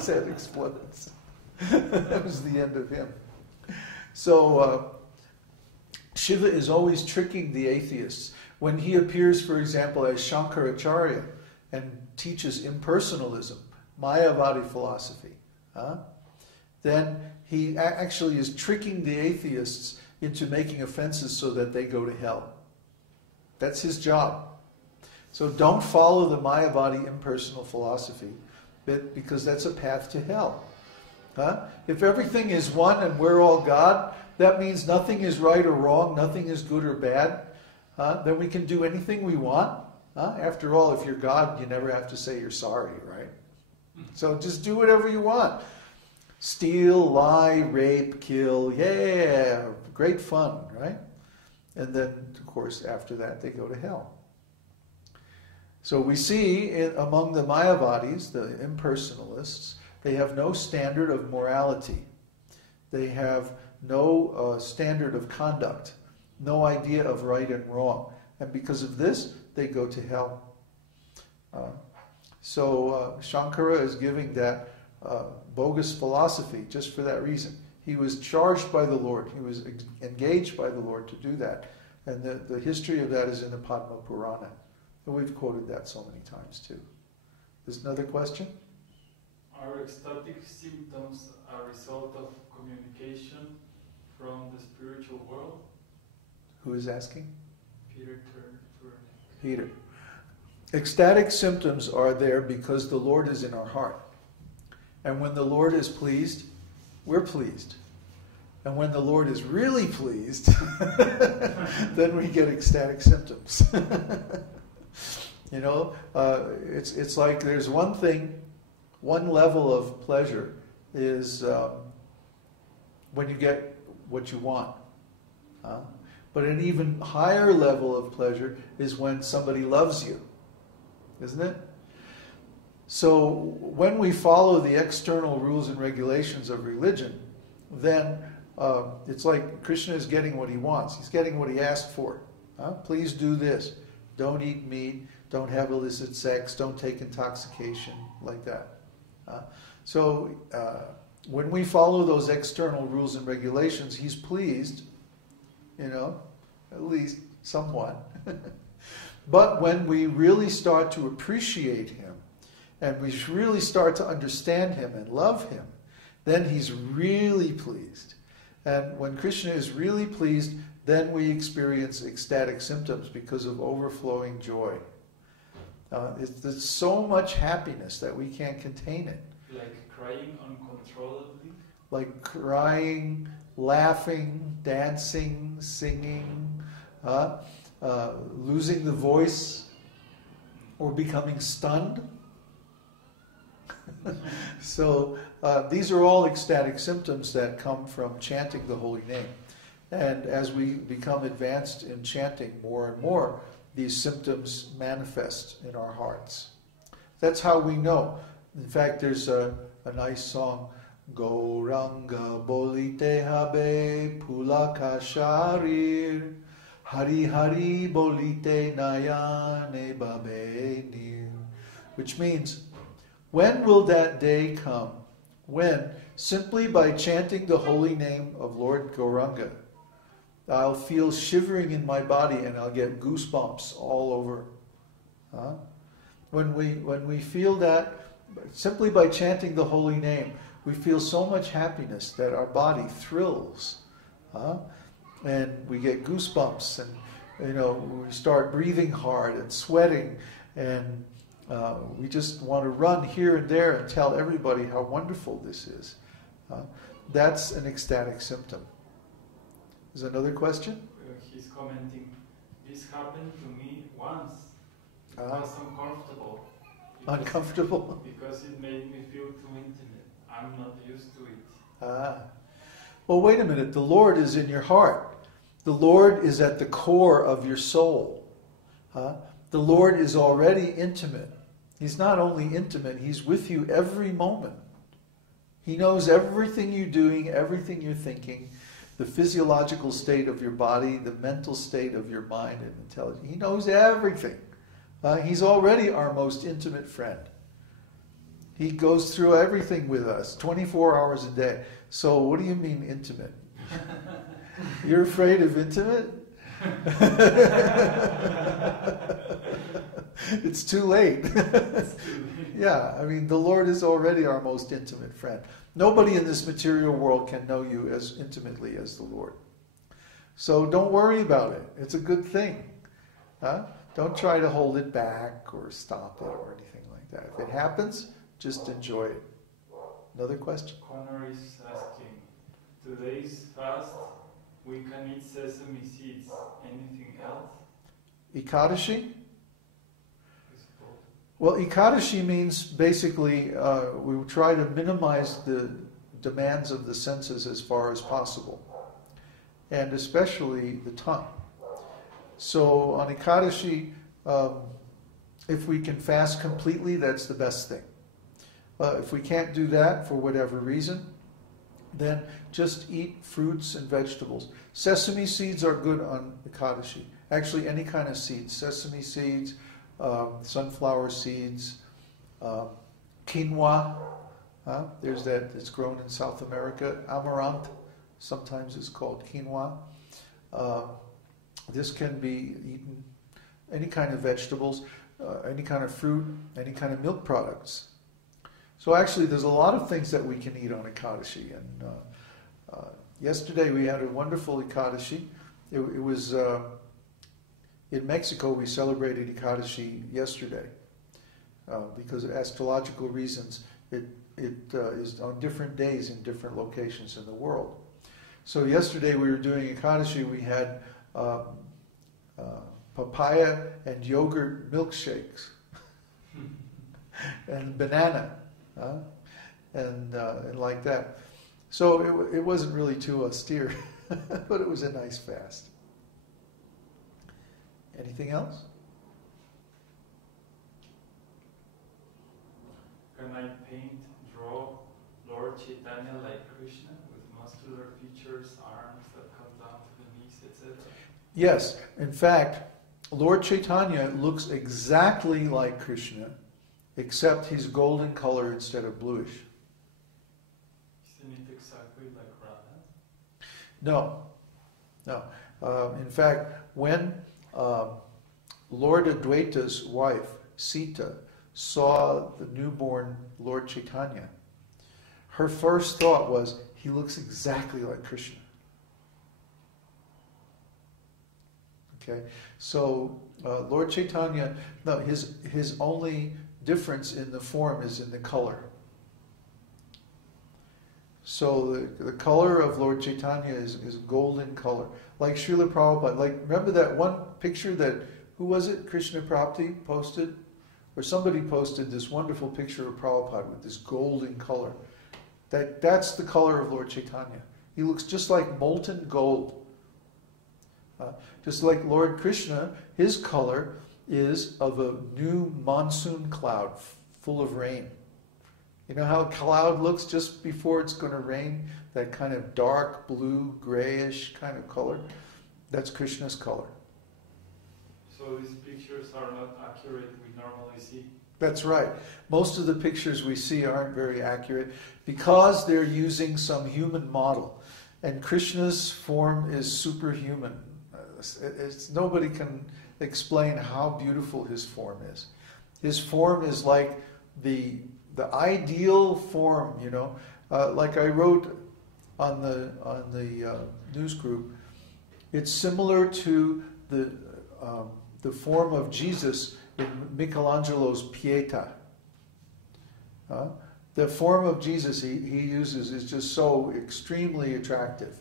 his head explodes. That was the end of him. So Shiva is always tricking the atheists. When he appears, for example, as Shankaracharya and teaches impersonalism, Mayavadi philosophy, then he actually is tricking the atheists into making offenses so that they go to hell. That's his job. So don't follow the Mayavadi impersonal philosophy, because that's a path to hell. If everything is one and we're all God, that means nothing is right or wrong, nothing is good or bad. Then we can do anything we want. After all, if you're God, you never have to say you're sorry, right? So just do whatever you want. Steal, lie, rape, kill, yeah, great fun, right? And then, of course, after that, they go to hell. So we see among the Mayavadis, the impersonalists, they have no standard of morality. They have no standard of conduct, no idea of right and wrong. And because of this, they go to hell. So Shankara is giving that bogus philosophy just for that reason. He was charged by the Lord. He was engaged by the Lord to do that. And the history of that is in the Padma Purana. And we've quoted that so many times too. There's another question? Are ecstatic symptoms a result of communication from the spiritual world? Who is asking? Peter. Peter. Ecstatic symptoms are there because the Lord is in our heart. And when the Lord is pleased, we're pleased. And when the Lord is really pleased, then we get ecstatic symptoms. You know, it's like there's one thing, one level of pleasure is when you get what you want. But an even higher level of pleasure is when somebody loves you, isn't it? So when we follow the external rules and regulations of religion, then it's like Krishna is getting what he wants. He's getting what he asked for. Please do this. Don't eat meat. Don't have illicit sex. Don't take intoxication, like that. So when we follow those external rules and regulations, he's pleased, you know, at least somewhat. But when we really start to appreciate him, and we really start to understand him and love him, then he's really pleased. And when Krishna is really pleased, then we experience ecstatic symptoms because of overflowing joy. There's so much happiness that we can't contain it. Like crying uncontrollably? Like crying, laughing, dancing, singing, losing the voice, or becoming stunned. So these are all ecstatic symptoms that come from chanting the holy name. And as we become advanced in chanting more and more, these symptoms manifest in our hearts. That's how we know. In fact, there's a nice song, Gauranga bolite habe pulaka sharir, Hari Hari bolite nayane babe nir, which means, when will that day come when, simply by chanting the holy name of Lord Gauranga, I'll feel shivering in my body and I'll get goosebumps all over? When we feel that, simply by chanting the holy name, we feel so much happiness that our body thrills. And we get goosebumps, and you know, we start breathing hard and sweating, and we just want to run here and there and tell everybody how wonderful this is. That's an ecstatic symptom. Is there another question? He's commenting, this happened to me once. It was uncomfortable. Uncomfortable? Because it made me feel too intimate. I'm not used to it. Well, wait a minute. The Lord is in your heart. The Lord is at the core of your soul. The Lord is already intimate. He's not only intimate, he's with you every moment. He knows everything you're doing, everything you're thinking, the physiological state of your body, the mental state of your mind and intelligence. He knows everything. He's already our most intimate friend. He goes through everything with us, 24 hours a day. So what do you mean intimate? You're afraid of intimate? It's too late. Yeah, I mean, the Lord is already our most intimate friend. Nobody in this material world can know you as intimately as the Lord. So don't worry about it. It's a good thing. Huh? Don't try to hold it back or stop it or anything like that. If it happens, just enjoy it. Another question? Connor is asking, today's fast, we can eat sesame seeds. Anything else? Ekadashi? Well, Ekadashi means basically we try to minimize the demands of the senses as far as possible, and especially the tongue. So on Ekadashi, if we can fast completely, that's the best thing. If we can't do that for whatever reason, then just eat fruits and vegetables. Sesame seeds are good on Ekadashi. Actually, any kind of seeds. Sesame seeds, sunflower seeds, quinoa. There's that that's grown in South America. Amaranth, sometimes it's called quinoa. This can be eaten. Any kind of vegetables, any kind of fruit, any kind of milk products. So actually, there's a lot of things that we can eat on Ekadashi. And yesterday we had a wonderful Ekadashi. It was in Mexico. We celebrated Ekadashi yesterday because of astrological reasons. It is on different days in different locations in the world. So yesterday we were doing Ekadashi. We had papaya and yogurt milkshakes and banana. And like that. So it wasn't really too austere, but it was a nice fast. Anything else? Can I draw Lord Chaitanya like Krishna with muscular features, arms that come down to the knees, etc.? Yes. In fact, Lord Chaitanya looks exactly like Krishna, except he's golden color instead of bluish. Isn't it exactly like Radha? No. In fact, when Lord Adwaita's wife, Sita, saw the newborn Lord Chaitanya, her first thought was, he looks exactly like Krishna. Okay, so Lord Chaitanya, no, his only difference in the form is in the color. So the color of Lord Chaitanya is golden color. Like Srila Prabhupada, remember that one picture that, who was it, Krishna Prapti posted? Or somebody posted this wonderful picture of Prabhupada with this golden color. That's the color of Lord Chaitanya. He looks just like molten gold. Just like Lord Krishna, his color is of a new monsoon cloud full of rain. You know how a cloud looks just before it's going to rain? That kind of dark blue, grayish kind of color. That's Krishna's color. So these pictures are not accurate we normally see? That's right. Most of the pictures we see aren't very accurate because they're using some human model. And Krishna's form is superhuman. Nobody can explain how beautiful his form is. His form is like the ideal form, you know. Like I wrote on the news group, it's similar to the form of Jesus in Michelangelo's Pietà. The form of Jesus he uses is just so extremely attractive.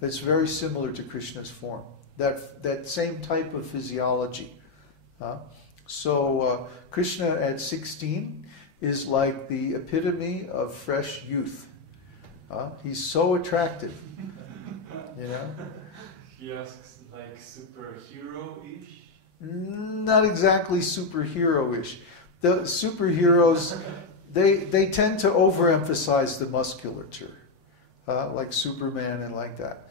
It's very similar to Krishna's form. That same type of physiology. So Krishna at 16 is like the epitome of fresh youth. He's so attractive. You know? He asks like superhero-ish? Not exactly superhero-ish. The superheroes, they tend to overemphasize the musculature, like Superman and like that.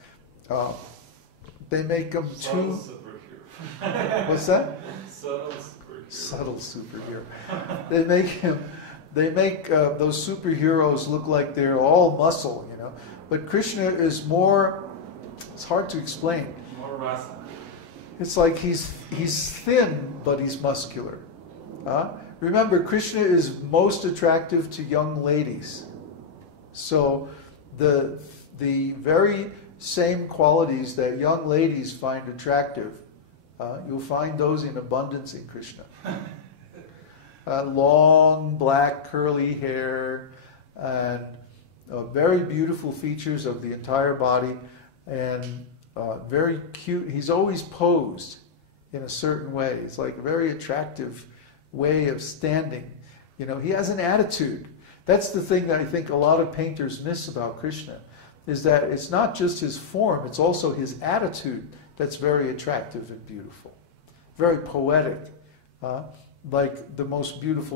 They make them Subtle too... superhero. What's that? Subtle superhero. Subtle superhero. They make him they make those superheroes look like they're all muscle, you know. But Krishna is more, it's hard to explain. More rasa. It's like he's thin, but he's muscular. Remember, Krishna is most attractive to young ladies. So the very same qualities that young ladies find attractive, you'll find those in abundance in Krishna. Long, black, curly hair, and very beautiful features of the entire body, and very cute. He's always posed in a certain way. It's like a very attractive way of standing. You know, he has an attitude. That's the thing that I think a lot of painters miss about Krishna, is that it's not just his form, it's also his attitude that's very attractive and beautiful. Very poetic. Like the most beautiful